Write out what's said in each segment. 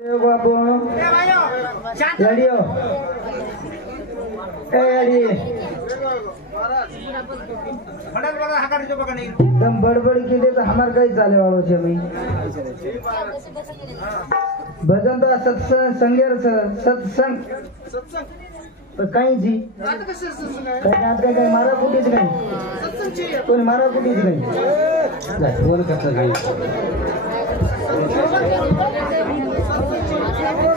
बाबू radio एकदम बड़बड़ी की तो हमारे कहीं चाले वालों से मैं भजन तो सत्संग संगेर सत्संग पर कहीं जी कहीं आपके कहीं मारा कुटी नहीं कोई मारा कुटी नहीं बोल करता कहीं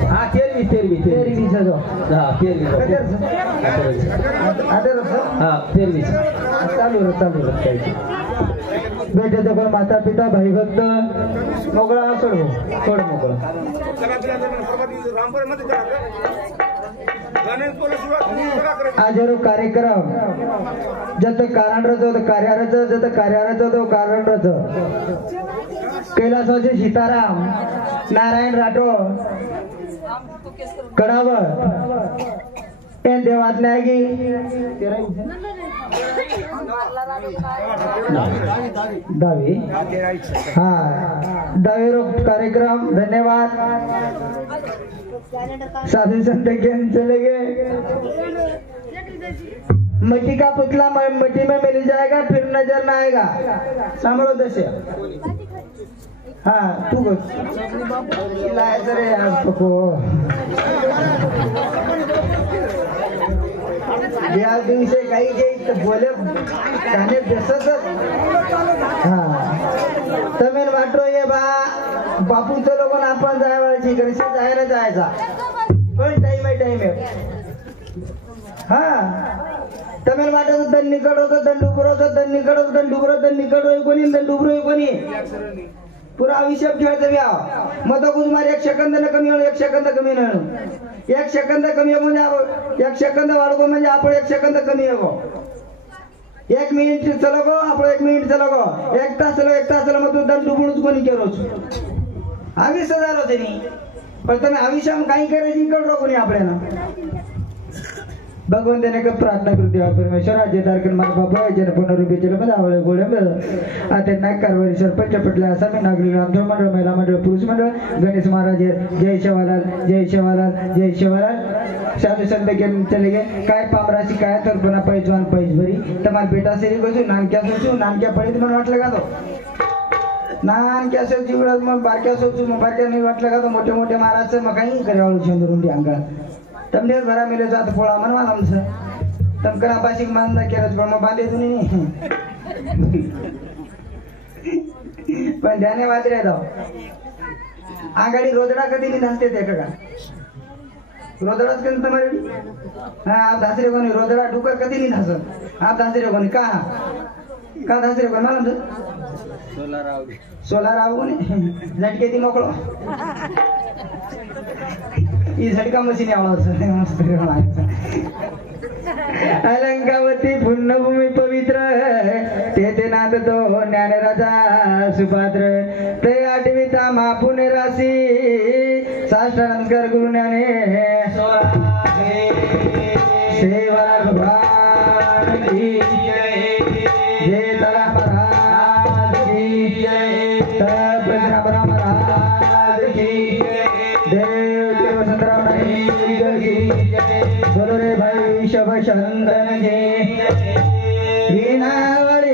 हाँ तेरवी जो हाँ तेरवी हाँ तेरवी चालू बेटे तो कोई माता पिता भाई भक्त मोकळा सोड मोकळा आज कार्यक्रम जत कारण रचो कार्यारच जत कार्यारच तो कारण रच कैलासवासी सीताराम नारायण राठोड कडावर एन देवातल्या की दावी हाँ दावी कार्यक्रम धन्यवाद साधु संत चले गए मिट्टी का पुतला मिट्टी में मिल जाएगा फिर नजर न आएगा सांभळो दशे हाँ तू रे आपको या दिवशी काही जे बोले गाणे बेसत हाँ तमेन वाटो ये बा बापूचं लोक आपण जायची घरी जायला जायचा पण टाइम आहे हाँ तमेन वाटत दन निकड होतं दन डुबर होतं दन निकड होतं दन डुबर दन निकड होई कोणी दन डुबर होई कोणी पुरा हिशोब खेळतो घ्या मग तो कुमार 1 सेकंद कमी होईल 1 सेकंद कमी नाही 1 सेकंद कमी म्हणजे आपण 1 सेकंद वाढवू म्हणजे आपण 1 सेकंद कमी होऊ 1 मिनिट चलो गो आपण 1 मिनिट चलो गो 1 तास चलो मग तू दन डुबूनच कोणी केलोच 20,000 होते नी पण तुम्ही आयुष्यात काही करायची कळरो कोणी आपल्याला भगवान देने का प्रार्थना करते हैं परमेश्वर आज तारकन मार बाबा जन पुनरुपी चले मजा आवळे गोळे में आते नाक कारवारी सरपंच पटले आसामी नागरिक रामधर मंडळ महिला मंडळ पुरुष मंडळ गणेश महाराज जय शेवालाल साधु संत के चले गए काय पामराशी काय तर बना पैजवान पैज भरी तमार बेटा सेरी बसू नानक्या पडित मन वाटलं का तो नानक्या से जीवळत मग बारक्या सोचू मग बारक्या नाही वाटलं का तो मोठे महाराज मग काही करावळू चंद्रुंडी अंगा तमने भरा मिले जात पोळा मनवा आमचं तम करा बाशिक मानदा केरच पण मग बांधे तुम्ही पण धन्यवाद रे दाव आगाडी रोदडा कधी नाही धासते ते का रोदडाच कधी तुम्हाला हा आप धासरे कोणी रोदडा डुकर कधी नाही धासत आप धासरे कोणी का धासरे कोणी मला सोलार आव कोणी झटके ती मोकळो ಈ झटका मशीन अलंकावती पुण्यभूमी पवित्र तेथे नाथ तो ज्ञानराजा सुपात्र ते आठविता मापुने राशी साष्टानंदकर गुरु ज्ञाने सेवा भगवान की जय तला महाराज की जय तब महाराज की बोलो रे भाई शब चंदन के वीणावरी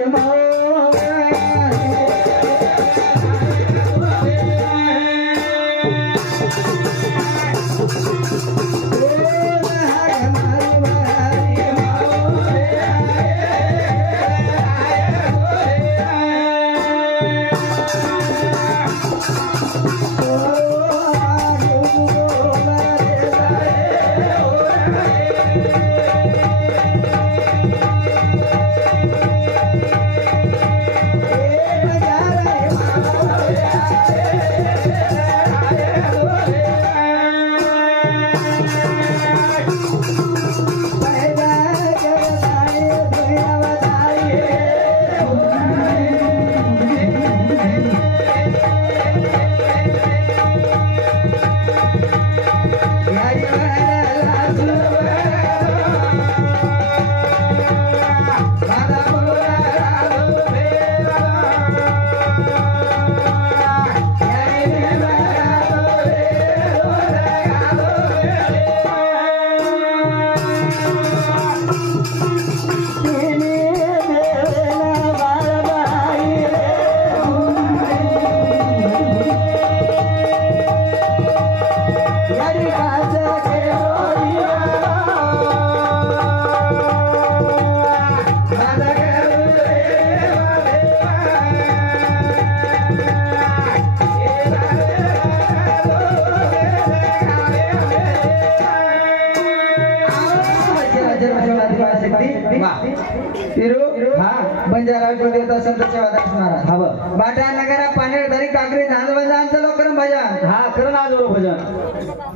तिरू हा बंजारा देवता संत सेवादास महाराज हा बाटा नगरा पानेर धरी काकडी धान भजन लोकरम भजन हा करण आज भजन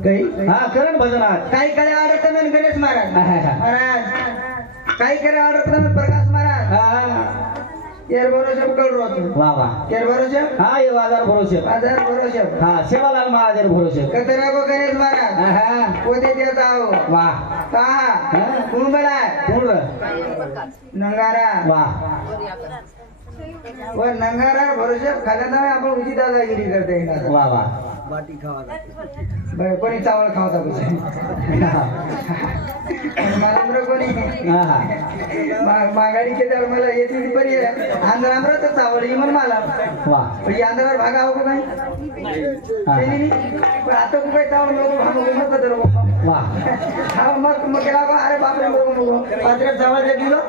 काही हा करण भजन आज काही कडे आडत मन गणेश महाराज महाराज काही करे आडत मन प्रकाश महाराज हा यार भरोसे कळरो वा वा यार भरोसे हा ये बाजार भरोसे बाजार भरोसे हा सेवालाल महाराज भरोसे कतरा को गणेश महाराज हा कोते देता हो वा कहा कौन बड़ा कोण नंगारा वा व नंगारा भरोसे खाल्यानं आपण उची दादागिरी करते वा वा बाटी खावा कोणी चावल खावता मला कोणी माघारी के तर मला येते बरी आंध्रामरा तर चावडी म्हणून मला वा आंध्रावर भागा हो काय आता काय चावल नको तर वा हा मग गेला अरे बापरे नको पात्र चावल दे दिलो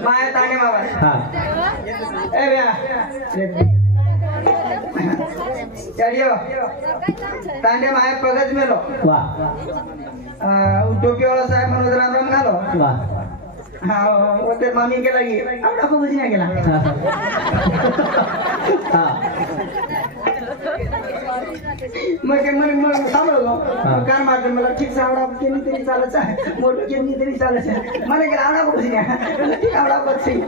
माया ताने बाबा हा ए ब्या चलियो तांडे माया पगज मेलो वा टोपी वाला साहेब म्हणून राम राम घालो वा हा होते मामी गेला की आवडा खूप बुझी गेला हा मग सांभाळलो कान मारतो मला ठीक आवडा केली तरी चालत मोठं केली तरी चालत मला गेला आवडा खूप बुझी ठीक आवडा ठीक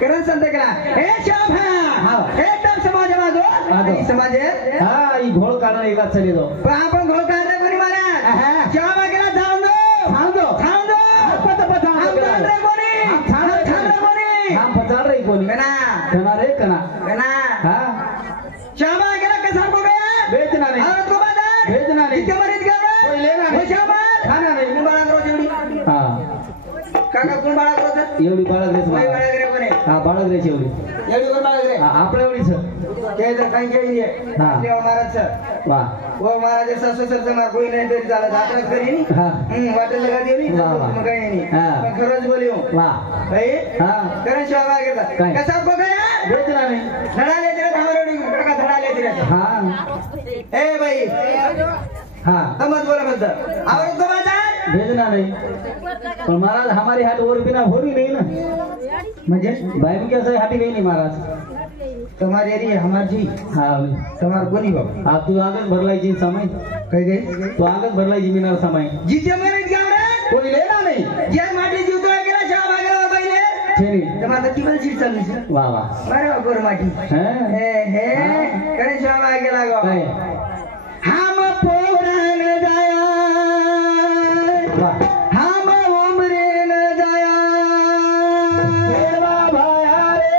करण संत केला हे शाम हे एकदम समाज माझो समाज हा ही घोळ काढणं एका चली दो आपण घोळ काढले कोणी महाराज शाम गेला जाऊन दो थांब दो कोणी कना रे कना हा श्यामा गेला कसा बघा बेचना नाही बेचना नाही खाना नाही हा काका कोण बाळाग्रह एवढी बाळाग्रेच हा बाळाग्रेच एवढी आपल्या एवढीच ते तर काही केली आहे महाराज वा वो महाराज सासू सरचं मार कोई नाही तरी चालत आपल्याच करी वाटेल लगा देऊ मग काही नाही खरंच बोलियो वा भाई करण शिवा घेता कसा बघा बेचना नाही धडाले तिला धावरडी काका धडाले तिला हा ए भाई हा समज बोला बद्दल आवडत को बाजार भेजना नहीं पर महाराज हमारे हाथ और बिना हो ही नहीं ना म्हणजे भाई कैसे हाथी गई नहीं महाराज तुम्हारी एरी हमार जी हाँ तुम्हार कोनी बाबा आप तू आगे भरलाई जी समय कह गई तो आगे भरलाई जी मीनार समय जीते मेरे क्या रे कोई लेना नहीं ये माटी जीव तो गेला शाम आ गेला बाई ले छेनी तुम्हारा टीबल सीट चालली छे वाह वाह मारे गोर माटी हे करे शाम आ गेला गो हम पोरन जाया हम उम्रे न जाया देवा भाया रे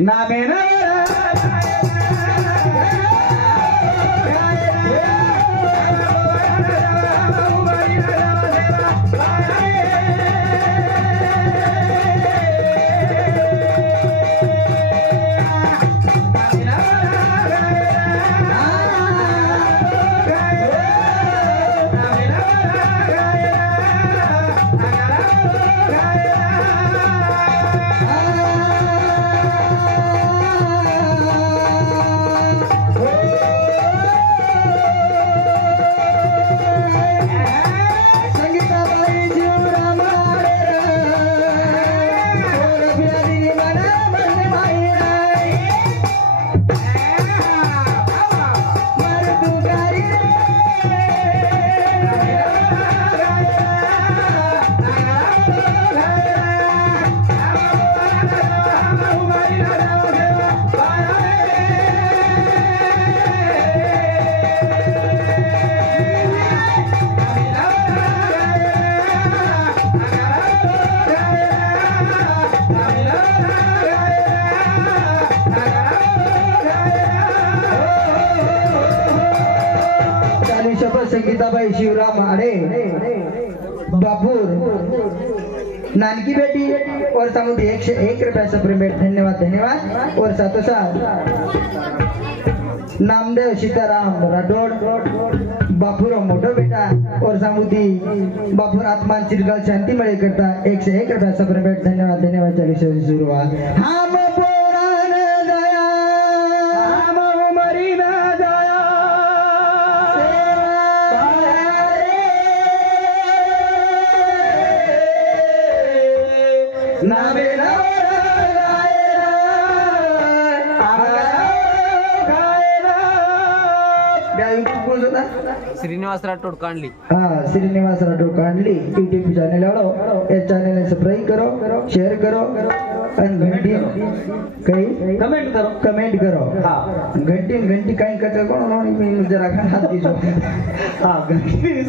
नामे न संगीताबाई शिवराम आड़े बापुर नानकी बेटी और सामुदी 101 रुपया सप्रेमेट धन्यवाद और साथों साथ नामदेव सीताराम राठौड़ बापुर मोटो बेटा और सामुदी बापुर आत्मा चिरकाल शांति मळे करता 101 रुपया सप्रेमेट धन्यवाद चली शुरुआत हम पोरान दया हम उमरी न दया श्रीनिवास राठौड़ कांडली हाँ श्रीनिवास राठौड़ कांडली यूट्यूब चैनल वालों ये चैनल ने सब्सक्राइब करो शेयर करो और घंटी कहीं कमेंट करो हाँ घंटी कहीं करते कौन जरा हाथ दीजो हाँ घंटी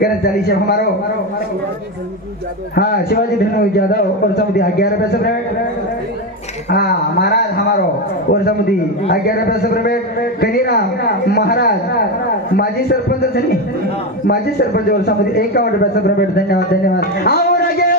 कारण चालीस हमारो हाँ शिवाजी धर्म यादव और समुदी 11 पैसे पेमेंट हाँ महाराज हमारो और समुदी 11 पैसे पेमेंट कनीराम महाराज माजी सरपंच थे माजी सरपंच और समुदी 51 पैसे पेमेंट धन्यवाद धन्यवाद और आगे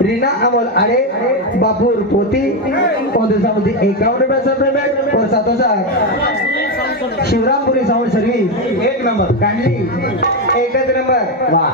रीना अमोल आड़े बापुर पोती 51 पैसा पेमेंट और साथों साथ शिवरामपुरी sound service 1 number Kandli 1 number वाह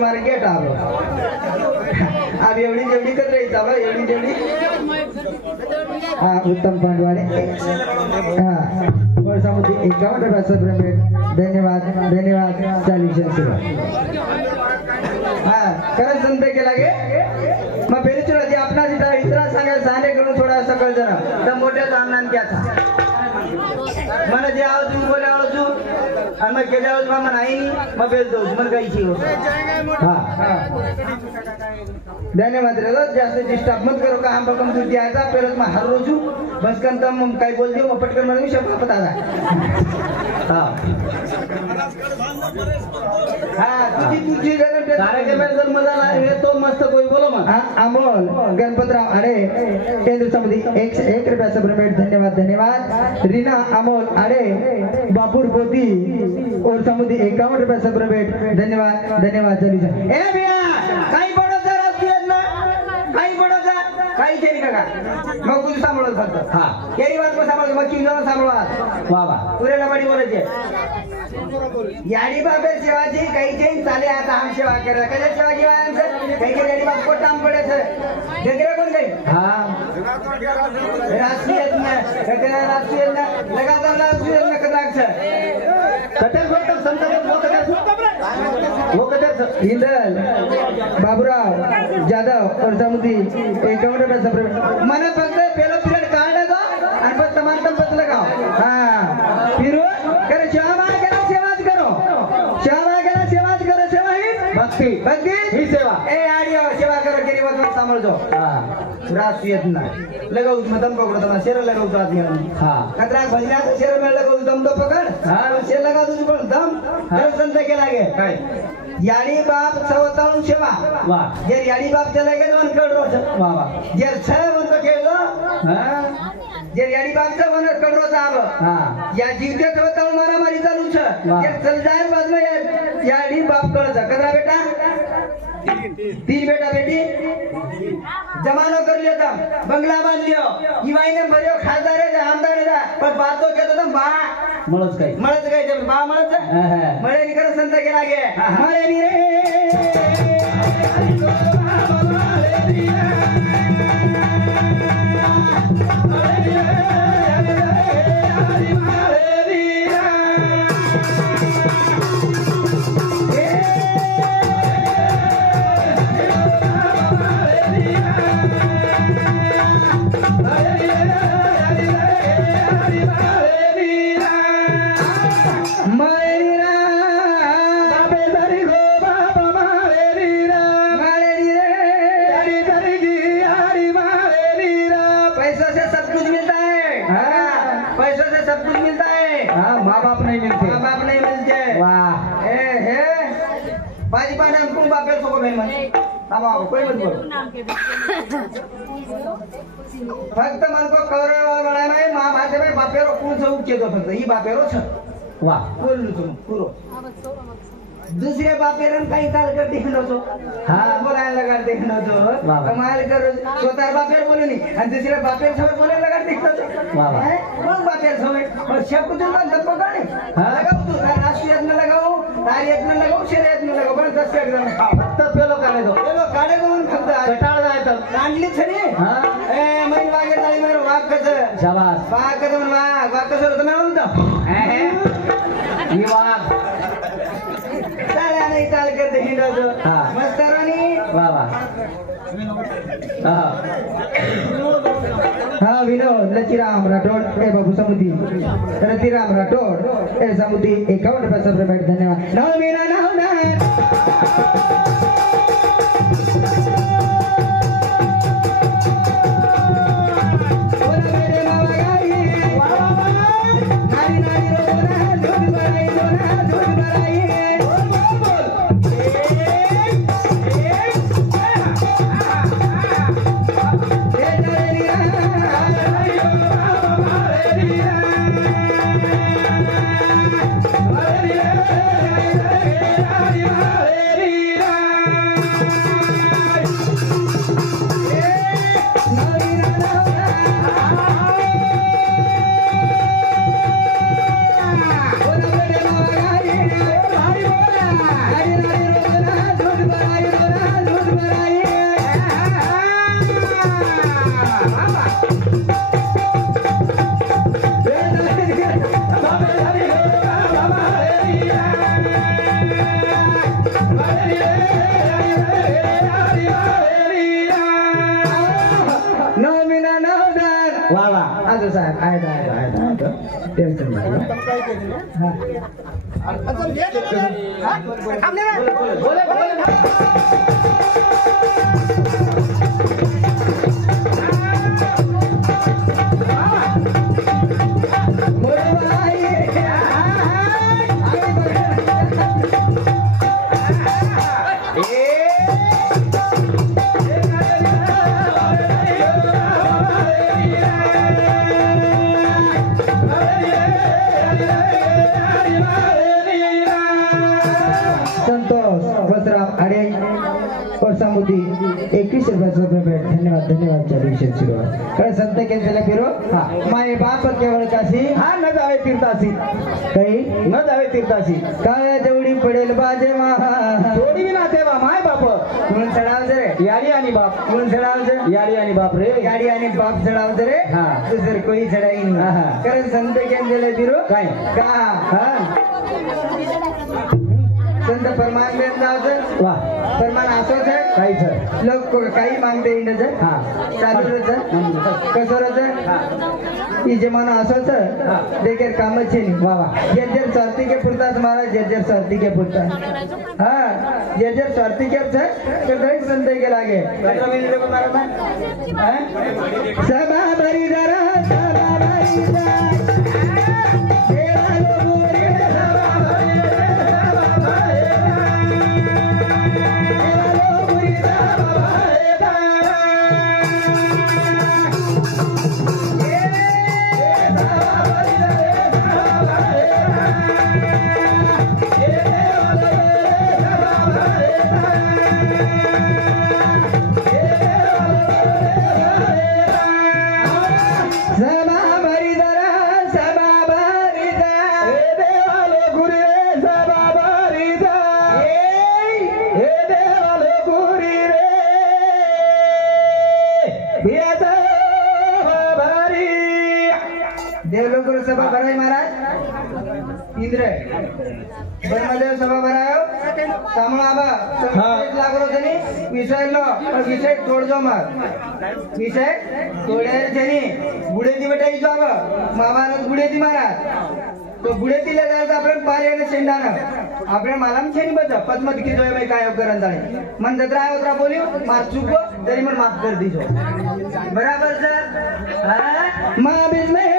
मार्केट आलो अब एवढी जेवढी कत राहायचा एवढी जेवढी हाँ उत्तम पांडवाने हाँ वर्षामध्ये 51 पैसा पेमेंट धन्यवाद धन्यवाद 40 हाँ खरंच संत केला गे मग फेरीचुला जे आपला इतरा सांगे करून थोडा सकल जरा तर मोठ्या सामनान घ्यायचा मला जे आवाज बोले आवाज आणि मग केल्यावर मामा नाही मग बेल जाऊ मग काही धन्यवाद रे जास्त डिस्टर्ब मत करो का हम बकम तू द्यायचा पेरत मग हर रोजू बस कंता मग काय बोल देऊ मग पटकन मला विषय पापत आला तुझी कार्यक्रमात जर मजा नाही तो मस्त कोई बोलो मग अमोल गणपतराव आडे केंद्र समिती 1 रुपयाचा पेमेंट धन्यवाद रीना अमोल आडे बापूर पोती और समिती 51 रुपयाचा पेमेंट धन्यवाद चली ए भैया काही पडो सर काही पडो काही केली का मग तुझी सांभाळत फक्त हा केरी बात मग सांभाळ मग किंवा सांभाळत वा वा पुरेला बडी बोलायचे याडी बाबे सेवाची काही काही चाले आता हम सेवा करा कशा सेवा घेवा काही काही याडी बाप को टाम पडे सर देखरे कोण काही हा राष्ट्रीय लगातार राष्ट्रीय कदाक कटेल गोटम संत हिंदल बाबूराव जाधव और समुदी 51 रुपये मन फक्त पेलो पिरियड काढ दो आणि फक्त समांतर पत लगाओ हा फिरून करे सेवाच करो सेवा ही भक्ती ही सेवा ए आडियो सेवा करो केरी बात सांभाळतो हा राष्ट्रीय नाही लगाऊ मदम पकडतो तुम्हाला शेर लगावतो आधी हा कतरा भजनात शेर मेळ लगाऊ दम तो पकड हा शेर लगा तुझी पण दम कर संत केला गे काय याडी बाप सवताळून सेवा वा जर याडी बाप चला गे दोन कड रोज वा वा जर छय म्हणतो केलो हा जर याडी बापचा वन कड रोज आव हा या जीवते सवताळून मारामारी चालू छ जर चल जाय बाजूला याडी बाप कळचा कदरा बेटा 3 बेटा बेटी जमानो कर लियो तम बंगला बांध लियो इवाईने भरियो खासदार है आमदार है पण बातो केतो तम बा मळच काय ते बा मळच मळे नि कर संत के लागे मळे नि रे माँ बाप नहीं मिलते वाह बाजी पाना हमको बापे सो बहन मन अब कोई मत बोलो फक्त मन को कौरव वाला में माँ भाषा में बापेरो कौन सा उच्च तो फक्त ही बापेरो छ वाह बोल लो तुम पूरो दुसरे बापेरन काही ताल कर देखनो तो हां बोलायला लगा देखनो तो कमाल कर स्वतः बापेर बोले नहीं आणि दुसरे बापेर सबर बोलायला लगा देखनो तो वाह मग बापेर सबर और शब्द तो मन तब पकड़े लगाओ तो राष्ट्रीय में लगाओ तारीख में लगाओ शरीयत में लगाओ पण 10 जण फक्त पेलो काढे दो मन फक्त कटाळ जायत काढली छरी हां ए मन वागे ताळी मेर वाग कस शाबास वाग कस मन वाग कस होत ना म्हणतो ही वाग साड्या नाही ताल करते हिंडतो मस्तरानी वा वा हा विनोद लचिराम राठोड ए बाबू समुदी रतिराम राठोड ए समुदी 51 रुपयाचा पेमेंट धन्यवाद नाव मेरा नाव ना धन्यवाद संत केंद्र फिरो माय बाप केवळ काशी हा न जावे तीर्थासी काही न जावे तीर्थासी काय जेवढी पडेल बाजे जोडी बी नाते बा माय बाप म्हणून चढाव रे याडी आणि बाप म्हणून चढाव याडी आणि बाप रे याडी आणि बाप चढाव रे हा दुसर कोई चढाई नाही कारण संत केंद्र फिरो काय का हा संत परमान वा परमान असोच आहे काहीच लोक काही मागते इंडच हा चालूच कसरच यजमान असोच देखेर कामच वा वा जर्जर स्वार्थी के पुरता तुम्हारा जर्जर स्वार्थी के पुरता हाँ जर्जर स्वार्थी के तो कई संत के लागे सभा भरी जरा सभा भरी जरा देवलोक सभा भराय महाराज इंद्र ब्रह्मदेव सभा भरायो सामळाबा लागलो तनी विषय तोडजो मग विषय तोड्यार जनी गुडेती बटाई जाव महाभारत गुडेती महाराज तो गुडेतीला जायचं आपण पार्याने शेंडानं आपण मालाम छेनी बच पद्मत की जोय काय करण जाणे मन जत्रा होत्रा बोलियो मार चुको तरी मन माफ कर दीजो बराबर सर हां मां बीच में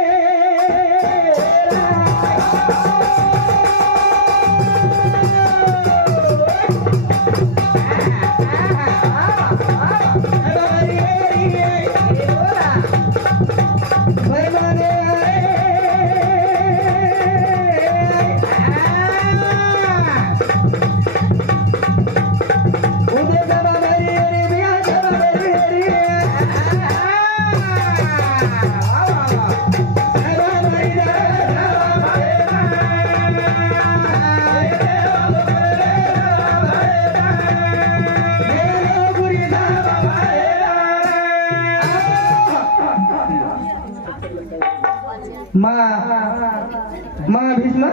मां भीष्म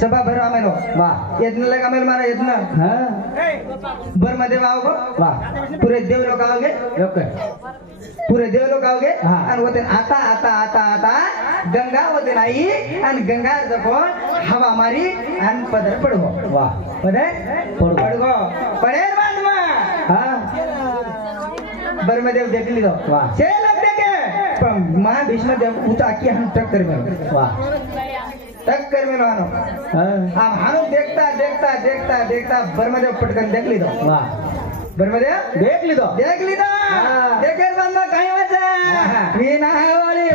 सभा भर आमेलो वा येतन लगा मेल मारा येतन हां ब्रह्मदेव आओगे वा पूरे देव लोग आओगे पूरे देव लोग आओगे आणि होते आता आता आता आता गंगा होते नाही आणि गंगा जपून हवा मारी आणि पदर पडगो वा पदर पडगो पडेल बांधमा हां ब्रह्मदेव देखली दो वा छे लोग देखे मां भीष्म देव उता की हम टक्कर में वा टक्कर में मानो हम हानो देखता देखता देखता देखता ब्रह्मदेव पटकन देख ली दो वाह ब्रह्मदेव देख ली दो देखे बंदा कहीं वैसे बिना वाली